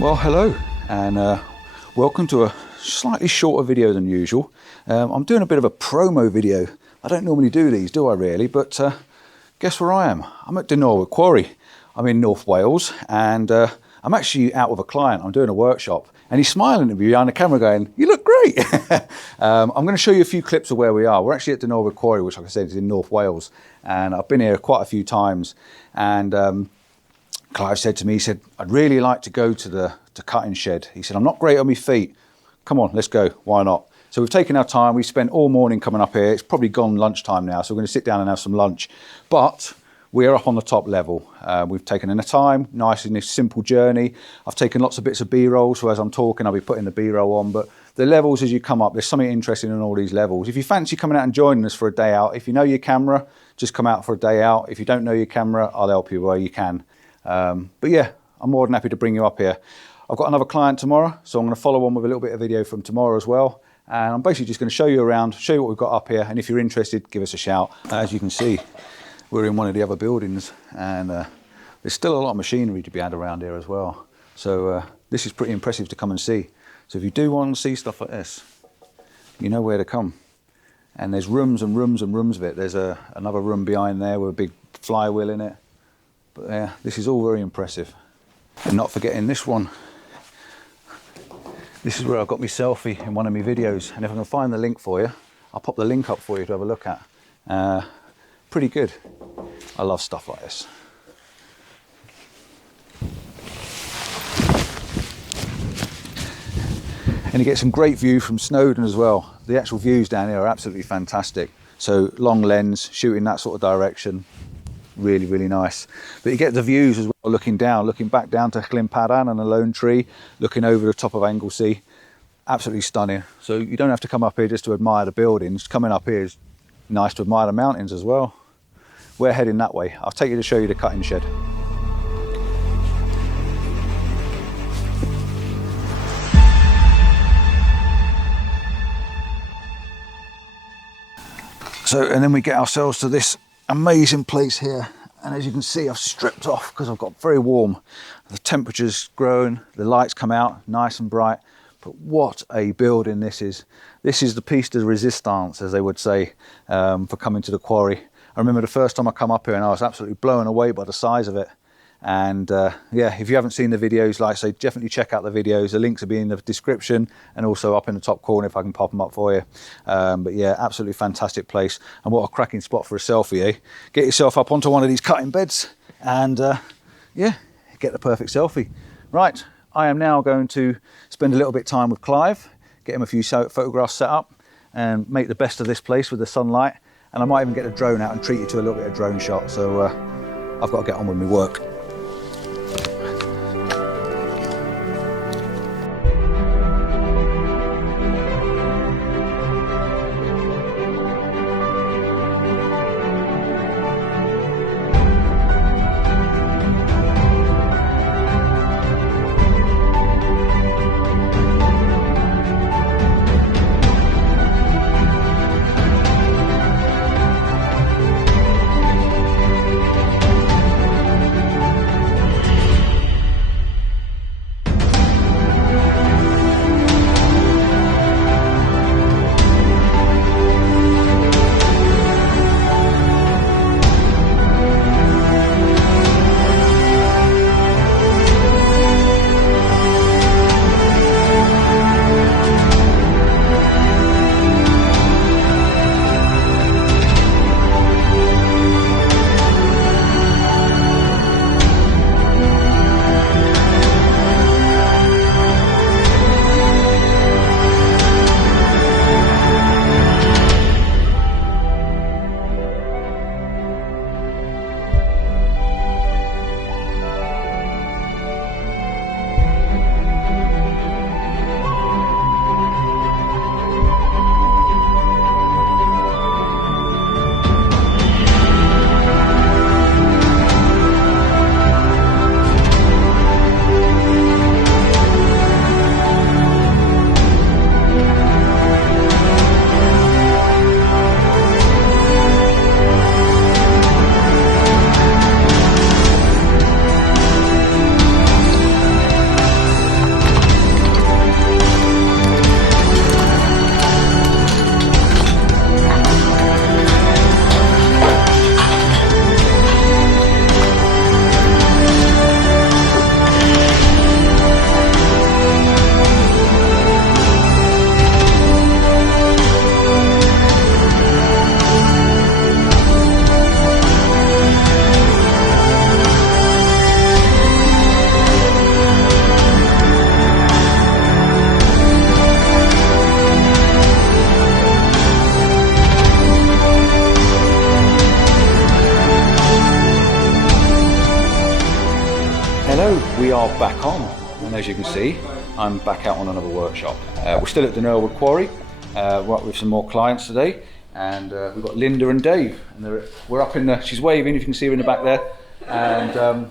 Well, hello and welcome to a slightly shorter video than usual. I'm doing a bit of a promo video. I don't normally do these, do I really? But guess where I am? I'm at Dinorwig Quarry. I'm in North Wales and I'm actually out with a client. I'm doing a workshop and he's smiling at me behind the camera going, "You look great." I'm going to show you a few clips of where we are. We're actually at Dinorwig Quarry, which like I said is in North Wales, and I've been here quite a few times. And Clive said to me, he said, "I'd really like to go to the cutting shed." He said, "I'm not great on my feet. Come on, let's go. Why not?" So we've taken our time. We spent all morning coming up here. It's probably gone lunchtime now, so we're going to sit down and have some lunch. But we're up on the top level. We've taken in the time, nice and simple journey. I've taken lots of bits of B-roll, so as I'm talking, I'll be putting the B-roll on. But the levels as you come up, there's something interesting in all these levels. If you fancy coming out and joining us for a day out, if you know your camera, just come out for a day out. If you don't know your camera, I'll help you where you can. But yeah, I'm more than happy to bring you up here. I've got another client tomorrow, so I'm going to follow on with a little bit of video from tomorrow as well. And I'm basically just going to show you around, show you what we've got up here. And if you're interested, give us a shout. As you can see, we're in one of the other buildings and there's still a lot of machinery to be had around here as well. So this is pretty impressive to come and see. So if you do want to see stuff like this, you know where to come. And there's rooms and rooms and rooms of it. There's another room behind there with a big flywheel in it. But yeah, this is all very impressive. And not forgetting this one. This is where I got my selfie in one of my videos. And if I can find the link for you, I'll pop the link up for you to have a look at. Pretty good. I love stuff like this. And you get some great view from Snowdon as well. The actual views down here are absolutely fantastic. So long lens, shooting that sort of direction. Really, really nice. But you get the views as well, looking back down to Llanberis and the Lone Tree, looking over the top of Anglesey. Absolutely stunning. So you don't have to come up here just to admire the buildings. Coming up here is nice to admire the mountains as well. We're heading that way. I'll take you to show you the cutting shed. So, and then we get ourselves to this amazing place here. And as you can see, I've stripped off because I've got very warm. The temperature's grown, the lights come out nice and bright. But what a building this is. This is the piece de resistance, as they would say, for coming to the quarry. I remember the first time I come up here and I was absolutely blown away by the size of it. And yeah, if you haven't seen the videos, like I say, definitely check out the videos. The links will be in the description and also up in the top corner if I can pop them up for you. But yeah, absolutely fantastic place. And what a cracking spot for a selfie, eh? Get yourself up onto one of these cutting beds and yeah, get the perfect selfie. Right, I am now going to spend a little bit of time with Clive, get him a few photographs set up and make the best of this place with the sunlight. And I might even get a drone out and treat you to a little bit of drone shot. So I've got to get on with my work. So we are back on, and as you can see, I'm back out on another workshop. We're still at Dinorwig Quarry. We're up with some more clients today, and we've got Linda and Dave, and we're up in the, she's waving if you can see her in the back there, and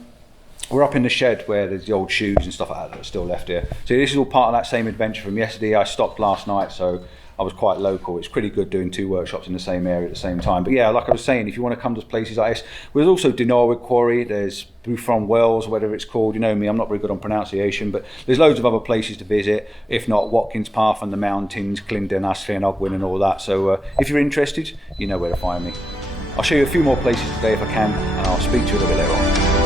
we're up in the shed where there's the old shoes and stuff like that are still left here. So this is all part of that same adventure from yesterday. I stopped last night, so I was quite local. It's pretty good doing 2 workshops in the same area at the same time. But yeah, like I was saying, if you want to come to places like this, there's also Dinorwig Quarry, there's Buffon Wells, whatever it's called. You know me, I'm not very good on pronunciation, but there's loads of other places to visit. If not, Watkins Path and the mountains, Clydon, Astley and Ogwen and all that. So if you're interested, you know where to find me. I'll show you a few more places today if I can, and I'll speak to you a little bit later on.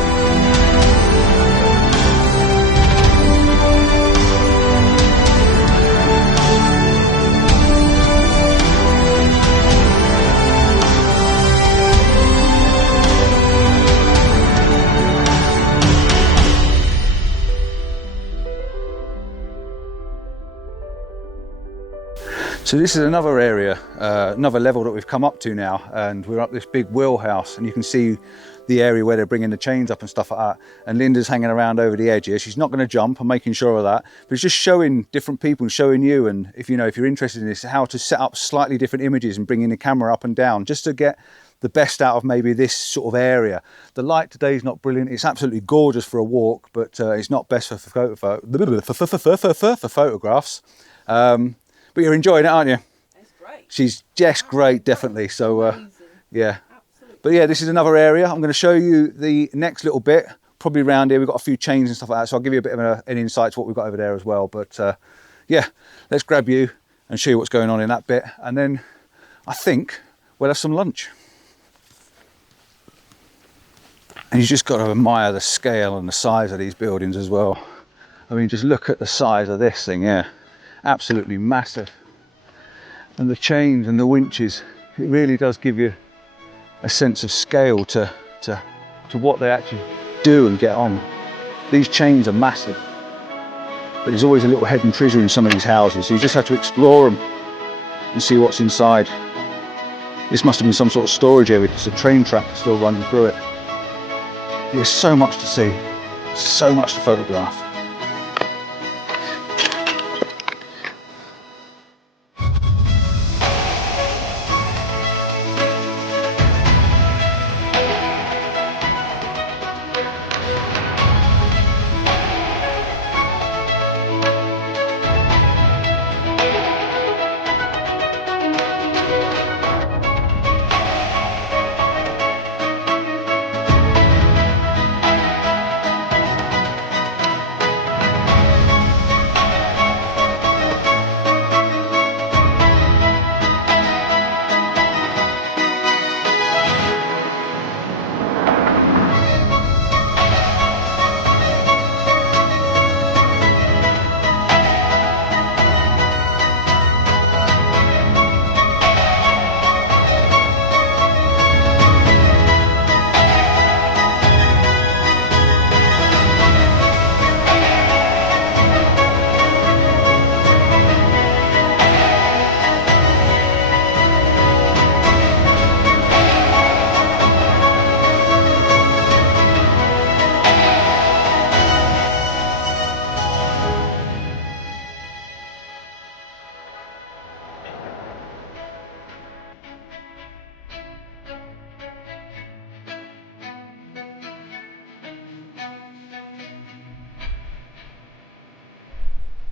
So this is another area, another level that we've come up to now, and we're up this big wheelhouse, and you can see the area where they're bringing the chains up and stuff like that. And Linda's hanging around over the edge here. She's not going to jump, I'm making sure of that, but it's just showing different people and showing you, and if you know, if you're interested in this, how to set up slightly different images and bringing the camera up and down just to get the best out of maybe this sort of area. The light today is not brilliant. It's absolutely gorgeous for a walk, but it's not best for photographs. But you're enjoying it, aren't you? It's great. She's just great, definitely. So, yeah. Absolutely. But yeah, this is another area. I'm going to show you the next little bit. Probably around here, we've got a few chains and stuff like that. So I'll give you a bit of an insight to what we've got over there as well. But yeah, let's grab you and show you what's going on in that bit. And then I think we'll have some lunch. And you just got to admire the scale and the size of these buildings as well. I mean, just look at the size of this thing here. Absolutely massive, and the chains and the winches, it really does give you a sense of scale to what they actually do and get on. These chains are massive, but there's always a little hidden treasure in some of these houses, so you just have to explore them and see what's inside. This must have been some sort of storage area because the train track is still running through it. There's so much to see, so much to photograph.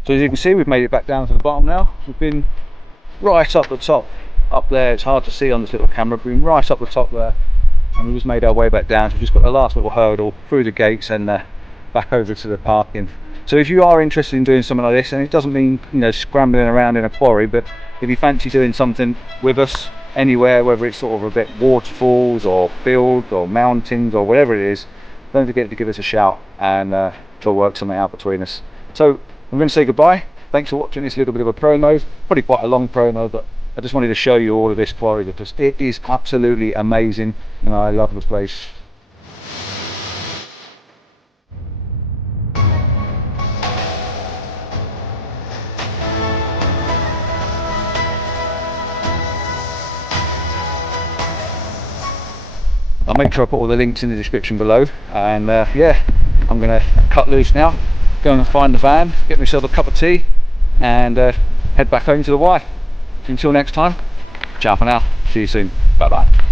So as you can see, we've made it back down to the bottom now. We've been right up the top, up there. It's hard to see on this little camera, but we've been right up the top there, and we just made our way back down. So we've just got the last little hurdle through the gates and back over to the parking. So if you are interested in doing something like this, and it doesn't mean, you know, scrambling around in a quarry, but if you fancy doing something with us anywhere, whether it's sort of a bit waterfalls or fields or mountains or whatever it is, don't forget to give us a shout, and we'll work something out between us. So I'm going to say goodbye. Thanks for watching this little bit of a promo, probably quite a long promo, but I just wanted to show you all of this quarry because it is absolutely amazing and I love the place. I'll make sure I put all the links in the description below, and yeah, I'm going to cut loose now, go and find the van, get myself a cup of tea, and head back home to the wife. Until next time, ciao for now. See you soon. Bye bye.